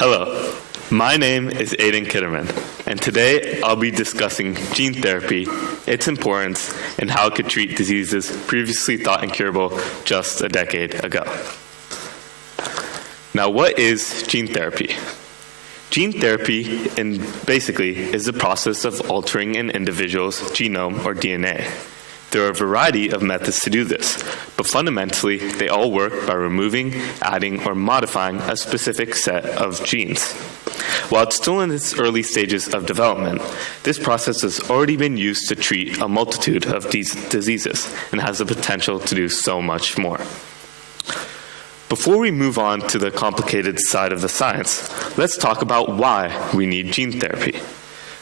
Hello, my name is Aidan Kitterman, and today I'll be discussing gene therapy, its importance, and how it could treat diseases previously thought incurable just a decade ago. Now, what is gene therapy? Gene therapy, basically, is the process of altering an individual's genome or DNA. There are a variety of methods to do this, but fundamentally, they all work by removing, adding, or modifying a specific set of genes. While it's still in its early stages of development, this process has already been used to treat a multitude of these diseases and has the potential to do so much more. Before we move on to the complicated side of the science, let's talk about why we need gene therapy.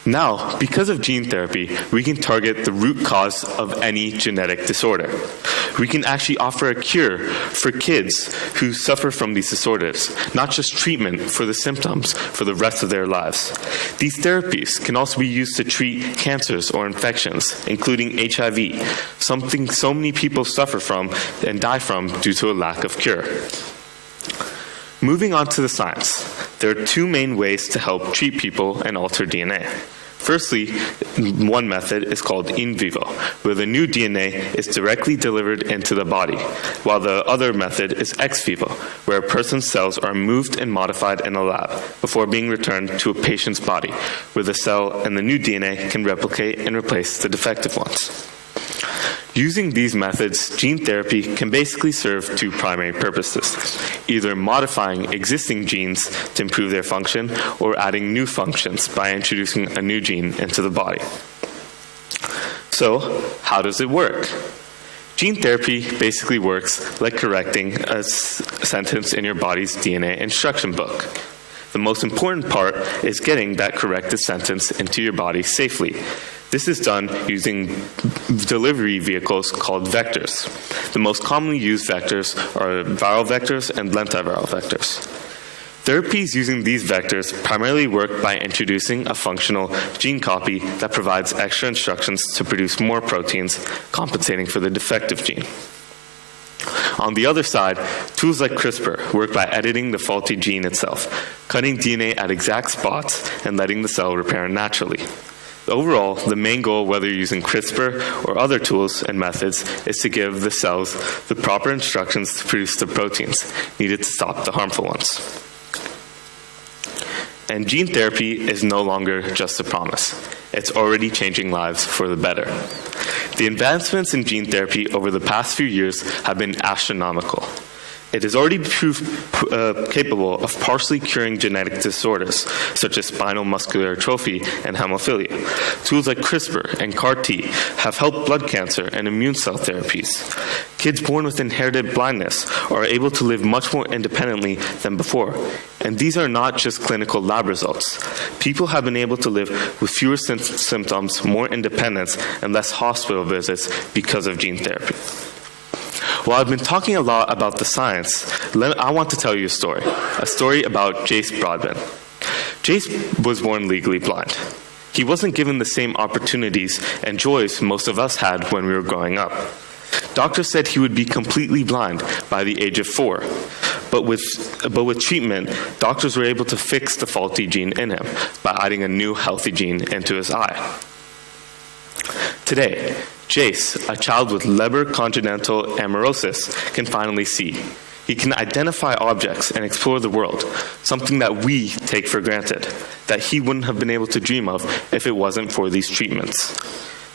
Now, because of gene therapy, we can target the root cause of any genetic disorder. We can actually offer a cure for kids who suffer from these disorders, not just treatment for the symptoms for the rest of their lives. These therapies can also be used to treat cancers or infections, including HIV, something so many people suffer from and die from due to a lack of cure. Moving on to the science, there are two main ways to help treat people and alter DNA. Firstly, one method is called in vivo, where the new DNA is directly delivered into the body, while the other method is ex vivo, where a person's cells are moved and modified in a lab before being returned to a patient's body, where the cell and the new DNA can replicate and replace the defective ones. Using these methods, gene therapy can basically serve two primary purposes, either modifying existing genes to improve their function or adding new functions by introducing a new gene into the body. So, how does it work? Gene therapy basically works like correcting a sentence in your body's DNA instruction book. The most important part is getting that corrected sentence into your body safely. This is done using delivery vehicles called vectors. The most commonly used vectors are viral vectors and lentiviral vectors. Therapies using these vectors primarily work by introducing a functional gene copy that provides extra instructions to produce more proteins, compensating for the defective gene. On the other side, tools like CRISPR work by editing the faulty gene itself, cutting DNA at exact spots, and letting the cell repair naturally. Overall, the main goal, whether you're using CRISPR or other tools and methods, is to give the cells the proper instructions to produce the proteins needed to stop the harmful ones. And gene therapy is no longer just a promise. It's already changing lives for the better. The advancements in gene therapy over the past few years have been astronomical. It is already proved capable of partially curing genetic disorders, such as spinal muscular atrophy and hemophilia. Tools like CRISPR and CAR-T have helped blood cancer and immune cell therapies. Kids born with inherited blindness are able to live much more independently than before. And these are not just clinical lab results. People have been able to live with fewer symptoms, more independence, and less hospital visits because of gene therapy. While I've been talking a lot about the science, I want to tell you a story about Jace Broadbent. Jace was born legally blind. He wasn't given the same opportunities and joys most of us had when we were growing up. Doctors said he would be completely blind by the age of 4. But with treatment, doctors were able to fix the faulty gene in him by adding a new healthy gene into his eye. Today, Jace, a child with Leber congenital amaurosis, can finally see. He can identify objects and explore the world, something that we take for granted, that he wouldn't have been able to dream of if it wasn't for these treatments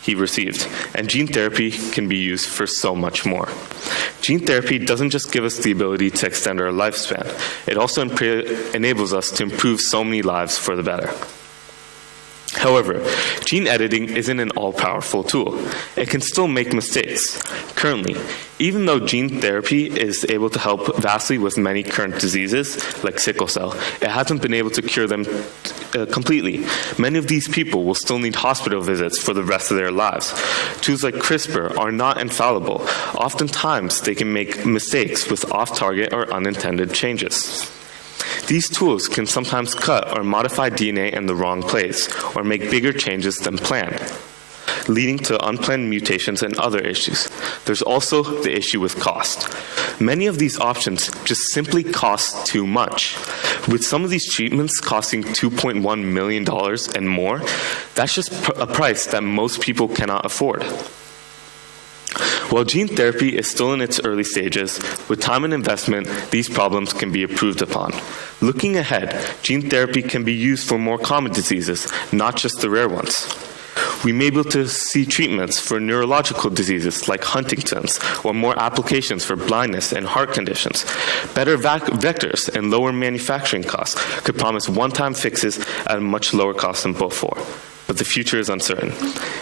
he received. And gene therapy can be used for so much more. Gene therapy doesn't just give us the ability to extend our lifespan, it also enables us to improve so many lives for the better. However, gene editing isn't an all-powerful tool. It can still make mistakes. Currently, even though gene therapy is able to help vastly with many current diseases, like sickle cell, it hasn't been able to cure them completely. Many of these people will still need hospital visits for the rest of their lives. Tools like CRISPR are not infallible. Oftentimes, they can make mistakes with off-target or unintended changes. These tools can sometimes cut or modify DNA in the wrong place or make bigger changes than planned, leading to unplanned mutations and other issues. There's also the issue with cost. Many of these options just simply cost too much. With some of these treatments costing $2.1 million and more, that's just a price that most people cannot afford. While gene therapy is still in its early stages, with time and investment, these problems can be improved upon. Looking ahead, gene therapy can be used for more common diseases, not just the rare ones. We may be able to see treatments for neurological diseases like Huntington's, or more applications for blindness and heart conditions. Better vectors and lower manufacturing costs could promise one-time fixes at a much lower cost than before. But the future is uncertain,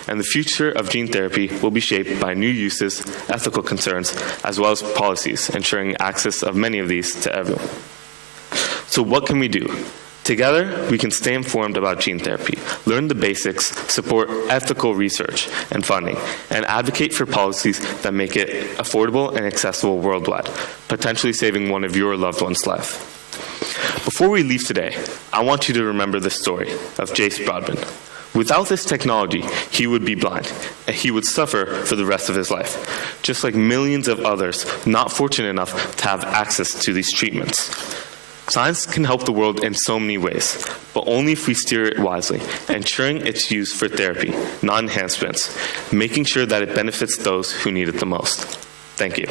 and the future of gene therapy will be shaped by new uses, ethical concerns, as well as policies ensuring access of many of these to everyone. So what can we do? Together, we can stay informed about gene therapy, learn the basics, support ethical research and funding, and advocate for policies that make it affordable and accessible worldwide, potentially saving one of your loved ones' life. Before we leave today, I want you to remember the story of Jace Broadman. Without this technology, he would be blind, and he would suffer for the rest of his life, just like millions of others not fortunate enough to have access to these treatments. Science can help the world in so many ways, but only if we steer it wisely, ensuring its use for therapy, not enhancements, making sure that it benefits those who need it the most. Thank you.